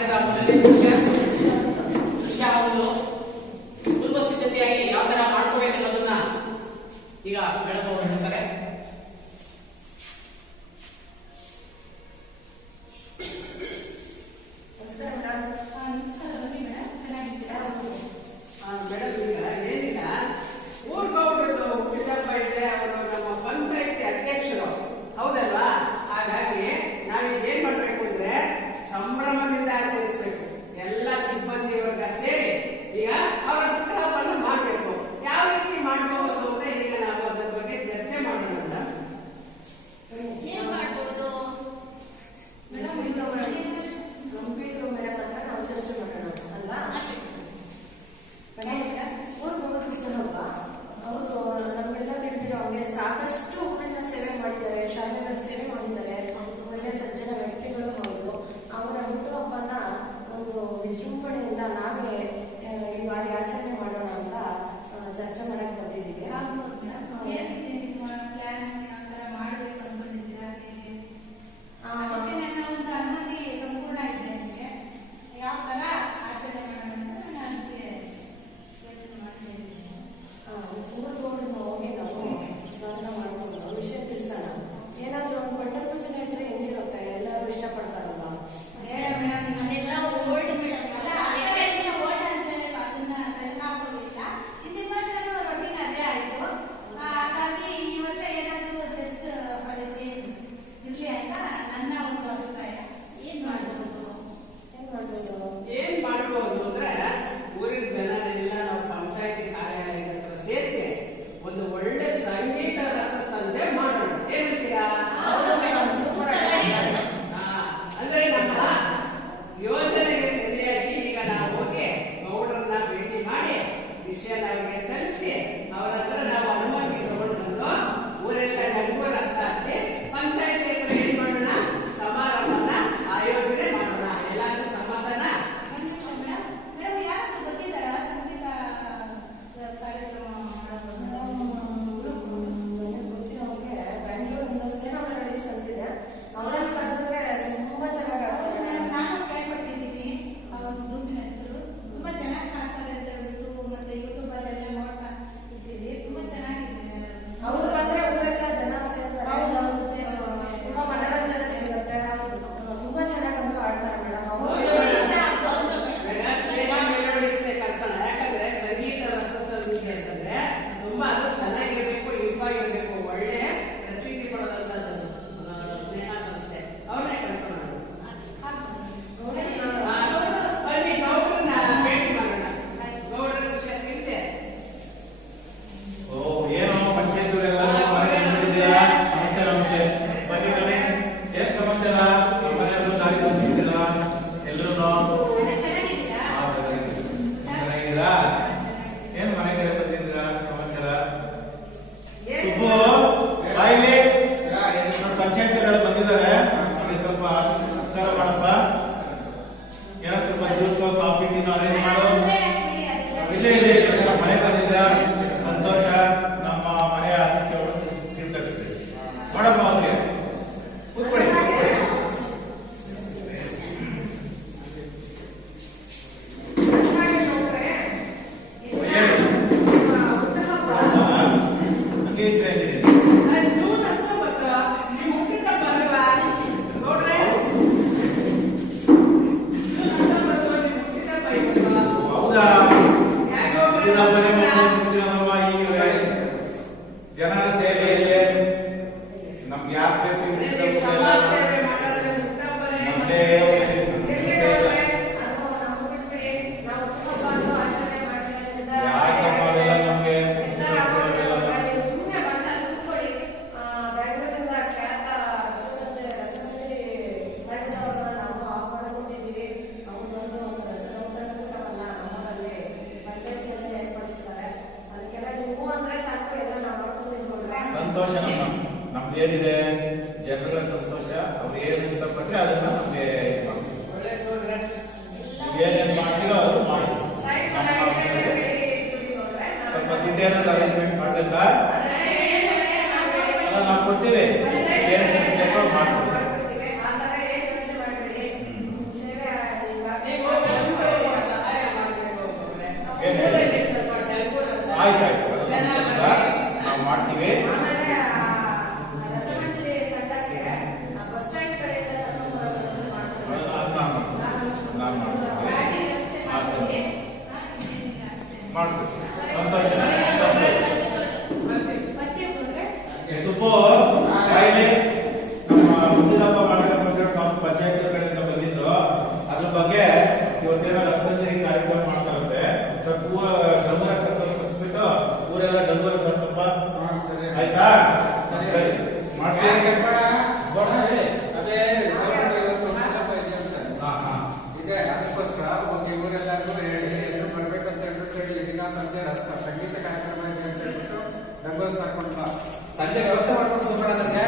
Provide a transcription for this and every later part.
ದಿನದ ಮೊದಲನೇ ದೃಶ್ಯ ಒಂದು ಪೂರ್ವ ಸಿದ್ಧತೆಯಾಗಿ ಯಾವ ತರ ಮಾಡ್ಕೋಬೇಕು ಅನ್ನೋದನ್ನ ಈಗ ಬೆಳಕು ಹೇಳ್ತಾರೆ. ಸಂಭ್ರಮದಿಂದ ಆಚರಿಸಬೇಕು. ಎಲ್ಲ ಸಿಬ್ಬಂದಿ ವರ್ಗ ಸೇರಿ ಈಗ ಅವರ ಹುಟ್ಟುಹಬ್ಬವನ್ನು ಮಾಡಬೇಕು. ಯಾವ ರೀತಿ ಮಾಡಬಹುದು ಅಂತ ಈಗ ನಾವು ಅದರ ಬಗ್ಗೆ ಚರ್ಚೆ ಮಾಡೋಣ. ಏನ್ ಮಾಡ್ಬೋದು ಮೇಡಮ್? ಇದು ಕಂಪ್ಯೂಟರ್ ಮೇಡಮ್ ಹತ್ರ ನಾವು ಚರ್ಚೆ ಮಾಡೋಣ ಅಲ್ವಾ ಮೇಡಮ್? ಊರ್ ಹುಟ್ಟುಹಬ್ಬ ಅವರು ನಮಗೆಲ್ಲ ತಿಳಿದಿರೋ ಹಾಗೆ ಸಾಕಷ್ಟು ಊರಿನ ಸೇವೆ ಮಾಡಿದ್ದಾರೆ, ಶಾಲೆಗಳ ಸೇವೆ ಮಾಡಿದ್ದಾರೆ, ಒಳ್ಳೆ ಸಜ್ಜನ ವ್ಯಕ್ತಿಗಳು ಹೌದು. ಅವರ ಹುಟ್ಟುಹಬ್ಬನ ಒಂದು ವಿಜೃಂಭಣೆಯಿಂದ ನಾವೇ ಈ ಬಾರಿ ಆಚರಣೆ ಮಾಡೋಣ ಅಂತ ಚರ್ಚೆ ಮಾಡಕ್ ಬಂದಿದ್ದೀವಿ. ಮಾಡಬೇಕು ಅನ್ಕೊಂಡಿದ್ದೀರಾ? ಅದಕ್ಕೆ ನನ್ನ ಒಂದು ಅನುಮತಿ ಸಂಪೂರ್ಣ ಇದೆ. ನಿಮಗೆ ಯಾವ ತರ ಆಚರಣೆ ಮಾಡೋಣ ಅಂತ ನಾನು ಅದಕ್ಕೆ ಯೋಚನೆ ಮಾಡ್ತಿದ್ದೀನಿ. ಊರುಗೋಡು ಹೋಗಿ ನಾವು ಸ್ನಾನ ಮಾಡ್ಕೊಂಡು ವಿಷಯ ತಿಳಿಸೋಣ. ಏನಾದರೂ ಒಂದು ಪಟ್ಟ ಪೂಜನೆ ಇಟ್ಟರೆ ಹೆಂಗಿರುತ್ತೆ? ಎಲ್ಲರೂ ಇಷ್ಟಪಡ್ತಾರಲ್ವಾ? ಅದೆಲ್ಲ ಓಲ್ಡ್ ಮೇಡಮ್ ಅಲ್ಲ, ಓಲ್ಡ್ ಅಂತೇಳಿ ಅದನ್ನ ಕಡಿಮೆ ಆಗೋದಿಲ್ಲ. ಹಿಂದಿನ ವರ್ಷನೂ ರೊಟೀನ್ ಅದೇ ಆಯ್ತು. ಹಾಗಾಗಿ ಈ ವರ್ಷ ಏನಾದರೂ ಜಸ್ಟ್ ಅದು ಚೇಂಜ್ ಇರ್ಲಿ ಅಂತ ನನ್ನ ಒಂದು ಅಭಿಪ್ರಾಯ. ಏನ್ ಮಾಡ್ಬೋದು ಅಂದ್ರೆ ಊರಿನ ಜನರೆಲ್ಲ ನಾವು ಪಂಚಾಯತಿ ಕಾರ್ಯಾಲಯದ ಹತ್ರ ಸೇರಿಸಿ ಒಂದು ಒಳ್ಳೆ ಸಂಗೀತ ರಸ ಸಂಜೆ ಮಾಡೋಣ. ಏನಂತೀರಾ? ಅಂದ್ರೆ ನಮ್ಮ ಯೋಜನೆಗೆ ಸರಿಯಾಗಿ ಈಗ ನಾವು ಹೋಗಿ ಗೌಡರನ್ನ ಭೇಟಿ ಮಾಡಿ ವಿಷಯ ಅವರಿಗೆ ತಲುಪಿಸಿ ಅವರ ಹತ್ರ ನಾವು ಅನುಮತಿ ತಗೊಂಡು ಬಂದು ಊರೆಲ್ಲ ನಗು ರಸ ಹಾಕಿ ಪಂಚಾಯತಿ ಹತ್ರ ಏನ್ ಮಾಡೋಣ, ಸಮಾರಂಭನ ಆಯೋಜನೆ ಮಾಡೋಣ. ಎಲ್ಲಾದ್ರೂ ಸಮಾಧಾನ. ಒಂದು ನಿಮಿಷ ಮೇಡಮ್. ಮೇಡಮ್ ಯಾರಾದ್ರೂ ಗೊತ್ತಿದ್ದಾರಾ ಸಂಗೀತ ಕಾರ್ಯಕ್ರಮ ಗೊತ್ತಿರೋಗೆ ಬೆಂಗಳೂರಿಂದ ಸ್ನೇಹ ಮೆಲೋಡಿಸ್ ಅಂತಿದೆ, ಅವರಲ್ಲಿ ಕರೆಸಿದ್ರೆ ತುಂಬಾ ಚೆನ್ನಾಗಿ ಆಗ್ತದೆ. ನಾನು ಕೇಳ್ಪಟ್ಟಿದ್ದೀನಿ. ಅವ್ರ ಗ್ರೂಪಿನ ಹೆಸರು ತುಂಬಾ ಚೆನ್ನಾಗಿ ಕಾಣ್ತಾರೆ ಅಂತ ಹೇಳ್ಬಿಟ್ಟು ಮತ್ತೆ ಯೂಟ್ಯೂಬ್ ಅಲ್ಲೆಲ್ಲ ನೋಡ್ತಾ ಇರ್ತೀವಿ. ತುಂಬಾ ಚೆನ್ನಾಗಿದೆ. ಅವ್ರು ಬಂದ್ರೆ ಊರೆಲ್ಲ ಜನ ಸೇರ್ತಾರೆ, ತುಂಬಾ ಮನರಂಜನೆ ಸಿಗುತ್ತೆ, ತುಂಬಾ ಚೆನ್ನಾಗಂತೂ ಆಡ್ತಾರೆ ಮೇಡಮ್. ಸ್ನೇಹ ಮೆಲೋಡಿಸ್ನೇ ಕಳ್ಸೋಣ. ಯಾಕಂದ್ರೆ ಸಂಗೀತ ರಸಸಂಗೀತ ಅಂತಂದ್ರೆ ತುಂಬಾ ಅದು ಚೆನ್ನಾಗಿರ್ಬೇಕು, ಇಂಪಾಗಿರ್ಬೇಕು, ಒಳ್ಳೆ ಪ್ರಸಿದ್ಧಿ ಪಡೆದಂತದ್ದು ಸ್ನೇಹ ಸಂಸ್ಥೆ. ಅವ್ರನ್ನೇ ಕಳ್ಸೋಣ. ಬನ್ನಿ ಗೌಡ್ರನ್ನ ಭೇಟಿ ಮಾಡೋಣ. ಗೌಡ್ರ ವಿಷಯ ತಿಳಿಸಿ. ಏನೋ ಪಂಚಾಯತ್ ನಮಸ್ತೆ ನಮಸ್ತೆ. ಬನ್ನಿ ಬನ್ನಿ. ಏನ್ ಸಮಾಚಾರ? ಮನೆಯವರು ದಾರಿ ಬಂದಿದ್ದೀರ ಎಲ್ಲರೂ? ಚೆನ್ನಾಗಿದ್ದೀರಾ? ಚೆನ್ನಾಗಿದ್ದೀರಾ? ಏನ್ ಮನೆ ಕಡೆ ಬಂದಿದ್ದೀರಾ? ಸಮಾಚಾರ ಸುಬ್ಬು ಬಾಯಿಲಿ ಪಂಚಾಯತ್ ಬಂದಿದ್ದಾರೆ. ನಮಗೆ ಸ್ವಲ್ಪ ಸಂಸಾರ ಮಾಡಪ್ಪ. ಏನೋ ಸ್ವಲ್ಪ ಜ್ಯೂಸು ಕಾಫಿ ಟೀನು ಅರೇಂಜ್ ಮಾಡು. ಇಲ್ಲೇ ಇದೆ ಮನೆ ಬಂದಿದ್ದ ಸಂತೋಷ. ನಮ್ಮ ಮನೆಯ ಆತಿಥ್ಯವನ್ನು ಸ್ವೀಕರಿಸಿದೆ. ನೋಡಪ್ಪ ಅವ್ರಿಗೆ ಕೂತ್ಕೊಳ್ಳಿ. ವ್ಯವಸ್ಥೆ ಹಾಕೊಂಡು ಬಾ. ಸಂಜೆ ವ್ಯವಸ್ಥೆ ಮಾಡ್ಕೊಂಡು ಸುಮ್ಮನೆ ನನಗೆ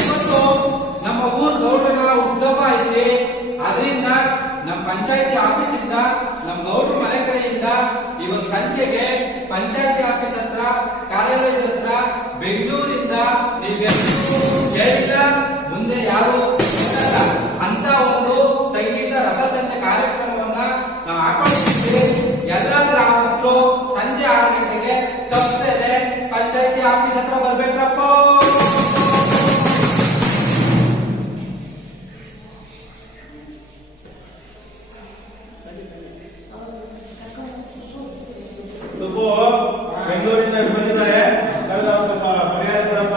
ಇವತ್ತು ನಮ್ಮ ಊರ್ ಗೌಡ್ರನ್ನೆಲ್ಲ ಹುಟ್ಟದಬ್ಬ ಐತಿ. ಅದರಿಂದ ನಮ್ಮ ಪಂಚಾಯತಿ ಆಫೀಸ್ ಇಂದ ನಮ್ಮ ಗೌಡ್ರ ಮನೆ ಕಡೆಯಿಂದ ಇವತ್ತು ಸಂಜೆಗೆ ಪಂಚಾಯತಿ ಆಫೀಸ್ ಹತ್ರ ಕಾರ್ಯಾಲಯದ ಹತ್ರ ಬೆಂಗಳೂರಿಂದ ನೀವೆಲ್ಲರೂ ಕೇಳಿಲ್ಲ, ಮುಂದೆ ಯಾರು ಅಂತ ಒಂದು ಸಂಗೀತ ರಸಸಂತೆ ಕಾರ್ಯಕ್ರಮವನ್ನ ನಾವು ಹಾಕೊಂಡಿದ್ದೀವಿ. ಎಲ್ಲಾ ಗ್ರಾಮಸ್ಥರು ಸಂಜೆ 6 ಗಂಟೆಗೆ ತಪ್ಪದೆ ಪಂಚಾಯತಿ ಆಫೀಸ್ ಹತ್ರ ಬರ್ಬೇಕಪ್ಪ. ಸುಬ್ಬು ಬೆಂಗಳೂರಿಂದ ಬಂದಿದ್ದಾರೆ, ಕಳೆದ ಸ್ವಲ್ಪ ಪರಿಹಾರ ಕೊಡಪ್ಪ.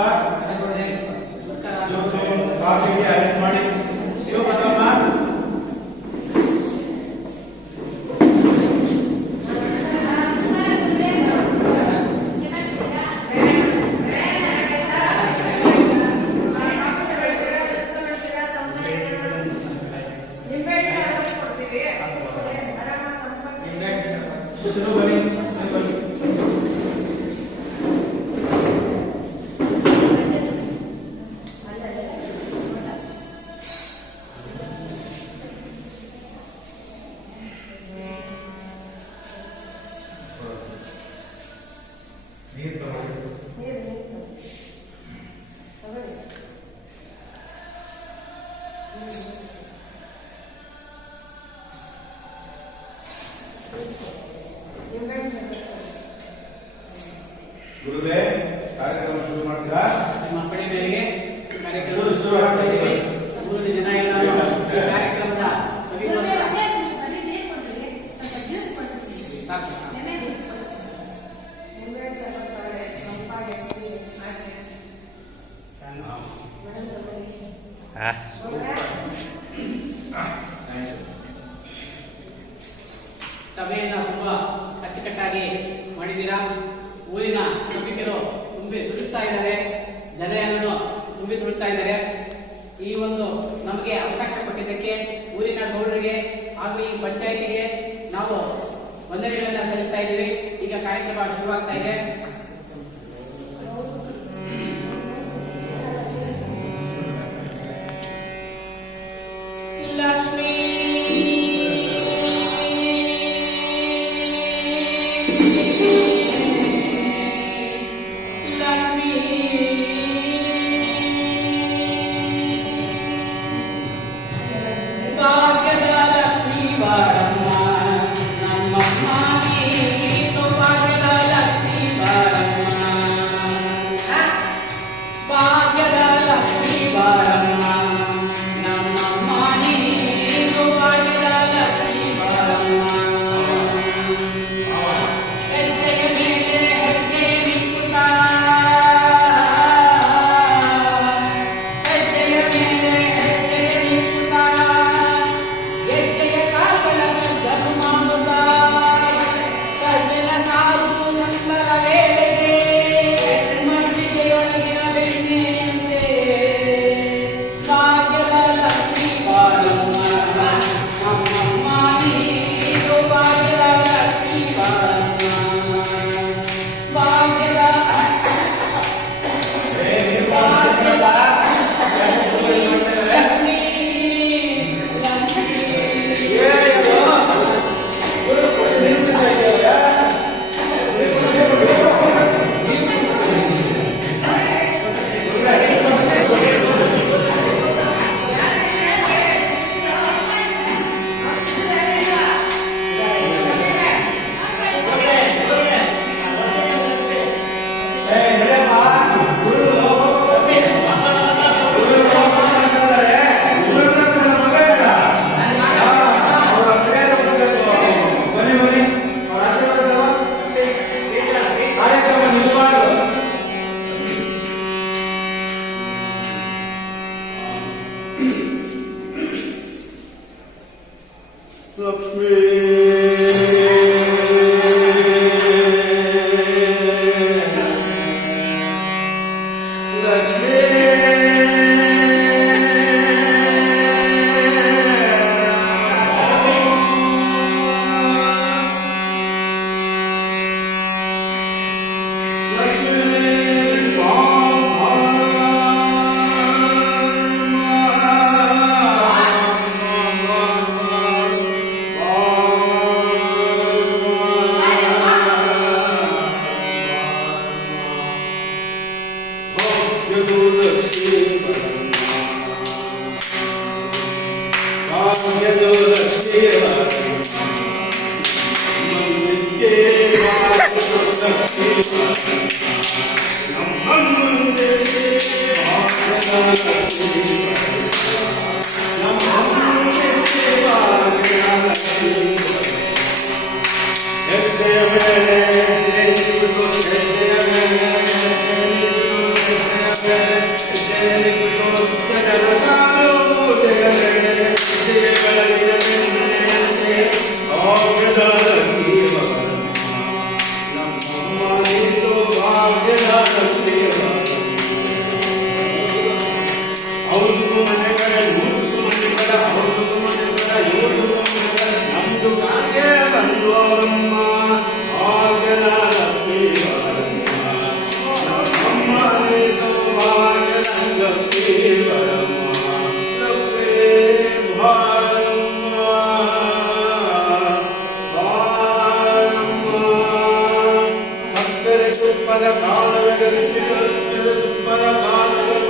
ಕಾಫಿ ಅರೇಂಜ್ ಮಾಡಿ ನೀವು ಬರಮ್ಮ. ಶುರು ಬನ್ನಿ. ನೀರು ಗುರುವೇ, ಕಾರ್ಯಕ್ರಮ ಶುರು ಮಾಡ್ತೀರಾ? ನಿಮ್ಮ ಅಪ್ಪಣೆ ಮೇರೆಗೆ ಕಾರ್ಯಕ್ರಮ ಶುರು ಆಗ್ತಾ ಇದೆ. ಊರಿನ ಜನ ಎಲ್ಲರೂ ಈ ಕಾರ್ಯಕ್ರಮದ ಸಾಕು. ಸಭೆಯನ್ನ ತುಂಬಾ ಅಚ್ಚುಕಟ್ಟಾಗಿ ಮಾಡಿದ್ದೀರಾ. ಊರಿನ ಸಭಿಕರು ತುಂಬಿ ತುಳುಕ್ತಾ ಇದ್ದಾರೆ, ಜನರನ್ನು ತುಂಬಿ ತುಳುಕ್ತಾ ಇದ್ದಾರೆ. ಈ ಒಂದು ನಮಗೆ ಅವಕಾಶ ಕೊಟ್ಟಿದ್ದಕ್ಕೆ ಊರಿನ ಗೌಡರಿಗೆ ಹಾಗೂ ಈ ಪಂಚಾಯತಿಗೆ ನಾವು ವಂದನೆಗಳನ್ನ ಸಲ್ಲಿಸ್ತಾ ಇದ್ದೀವಿ. ಈಗ ಕಾರ್ಯಕ್ರಮ ಶುರುವಾಗ್ತಾ ಇದೆ. ಲಕ್ಷ್ಮೀ ಭಾಗ್ಯದ ಲಕ್ಷ್ಮೀ ಬಾರಮ್ಮ, ನಮ್ಮಮ್ಮ ನೀ ಸೌಭಾಗ್ಯದ ಲಕ್ಷ್ಮೀ ಬಾರಮ್ಮ. ತುಪ್ಪದ ಕಾಲವೇ ಗರಿಷ್ಠ ತುಪ್ಪದ ಕಾಲವೇ